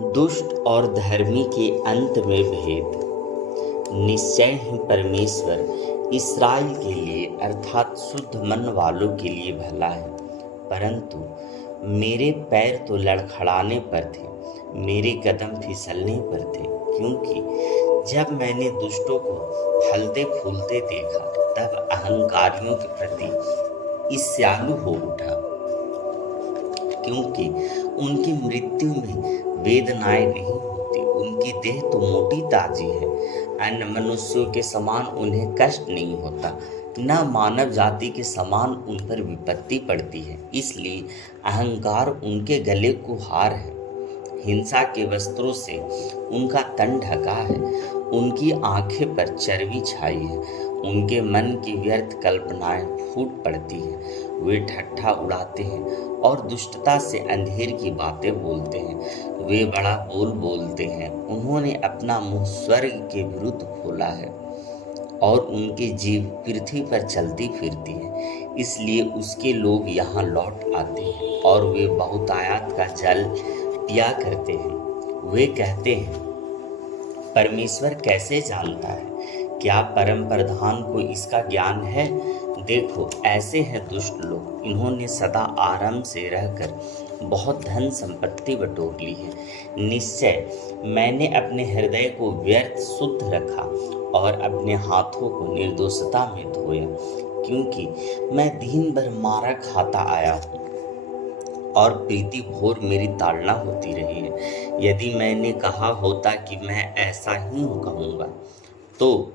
दुष्ट और धर्मी के अंत में भेद। निश्चय ही परमेश्वर इस्राएल के लिए अर्थात शुद्ध मन वालों के लिए भला है, परंतु मेरे पैर तो लड़खड़ाने पर थे, मेरे कदम फिसलने पर थे, क्योंकि जब मैंने दुष्टों को फलते फूलते देखा तब अहंकारियों के प्रति ईर्ष्यालु हो उठा, क्योंकि उनकी मृत्यु में वेदनाएं नहीं होती, उनकी देह तो मोटी ताजी है। अन्य मनुष्यों के समान उन्हें कष्ट नहीं होता, न मानव जाति के समान उन पर विपत्ति पड़ती है, इसलिए अहंकार उनके गले को हार है। हिंसा के वस्त्रों से उनका तन ढका है, उनकी आंखें पर चर्बी छाई है, उनके मन की व्यर्थ कल्पनाएं फूट पड़ती हैं। वे ठट्ठा उड़ाते हैं और दुष्टता से अंधेर की बातें बोलते हैं। वे बड़ा बोल बोलते हैं, उन्होंने अपना मुंह स्वर्ग के विरुद्ध खोला है और उनकी जीभ पृथ्वी पर चलती फिरती है, इसलिए उसके लोग यहाँ लौट आते हैं और वे बहुतायत का जल पिया करते हैं। वे कहते हैं, परमेश्वर कैसे जानता है? क्या परम प्रधान को इसका ज्ञान है? देखो, ऐसे हैं दुष्ट लोग, इन्होंने सदा आराम से रहकर बहुत धन संपत्ति बटोर ली है। निश्चय मैंने अपने हृदय को व्यर्थ शुद्ध रखा और अपने हाथों को निर्दोषता में धोया, क्योंकि मैं दिन भर मारा खाता आया हूँ और प्रीति भोर मेरी ताड़ना होती रही है। यदि मैंने कहा होता कि मैं ऐसा ही कहूँगा, तो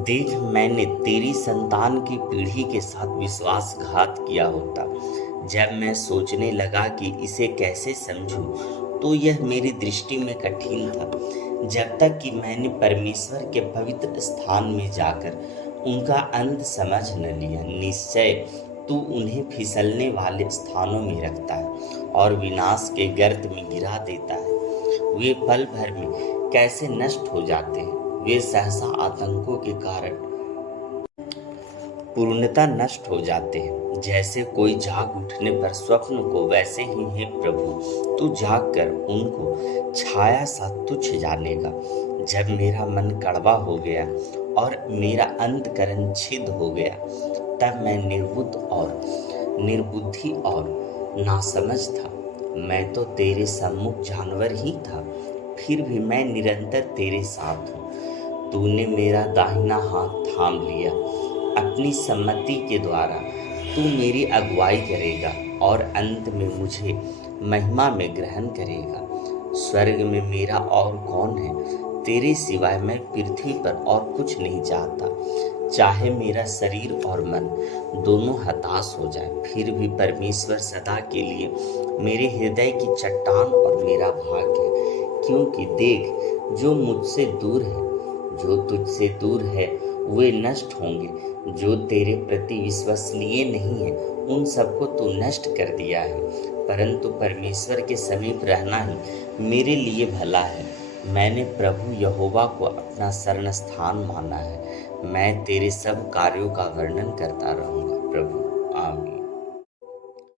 देख, मैंने तेरी संतान की पीढ़ी के साथ विश्वासघात किया होता। जब मैं सोचने लगा कि इसे कैसे समझूं, तो यह मेरी दृष्टि में कठिन था, जब तक कि मैंने परमेश्वर के पवित्र स्थान में जाकर उनका अंत समझ न लिया। निश्चय तू उन्हें फिसलने वाले स्थानों में रखता है और विनाश के गर्त में गिरा देता है। वे पल भर में कैसे नष्ट हो जाते हैं, वे सहसा आतंकों के कारण पूर्णतः नष्ट हो जाते हैं। जैसे कोई जाग उठने पर स्वप्न को, वैसे ही हे प्रभु तू जाग कर उनको छाया सा तुच्छ जानेगा। जब मेरा मन कड़वा हो गया और मेरा अंतकरण छिद हो गया, तब मैं निर्बुद्धि और नासमझ था। मैं तो तेरे सम्मुख जानवर ही था, फिर भी मैं निरंतर तेरे साथ हूँ। तूने मेरा दाहिना हाथ थाम लिया, अपनी सम्मति के द्वारा तू मेरी अगुवाई करेगा और अंत में मुझे महिमा में ग्रहण करेगा। स्वर्ग में मेरा और कौन है? तेरे सिवाय मैं पृथ्वी पर और कुछ नहीं चाहता। चाहे मेरा शरीर और मन दोनों हताश हो जाए, फिर भी परमेश्वर सदा के लिए मेरे हृदय की चट्टान और मेरा भाग्य है। क्योंकि देख, जो मुझसे दूर है, जो तुझसे दूर है, वे नष्ट होंगे। जो तेरे प्रति विश्वसनीय नहीं है, उन सबको तू नष्ट कर दिया है, परंतु परमेश्वर के समीप रहना ही मेरे लिए भला है। मैंने प्रभु यहोवा को अपना शरण स्थान माना है। मैं तेरे सब कार्यों का वर्णन करता रहूँगा। प्रभु आमीन।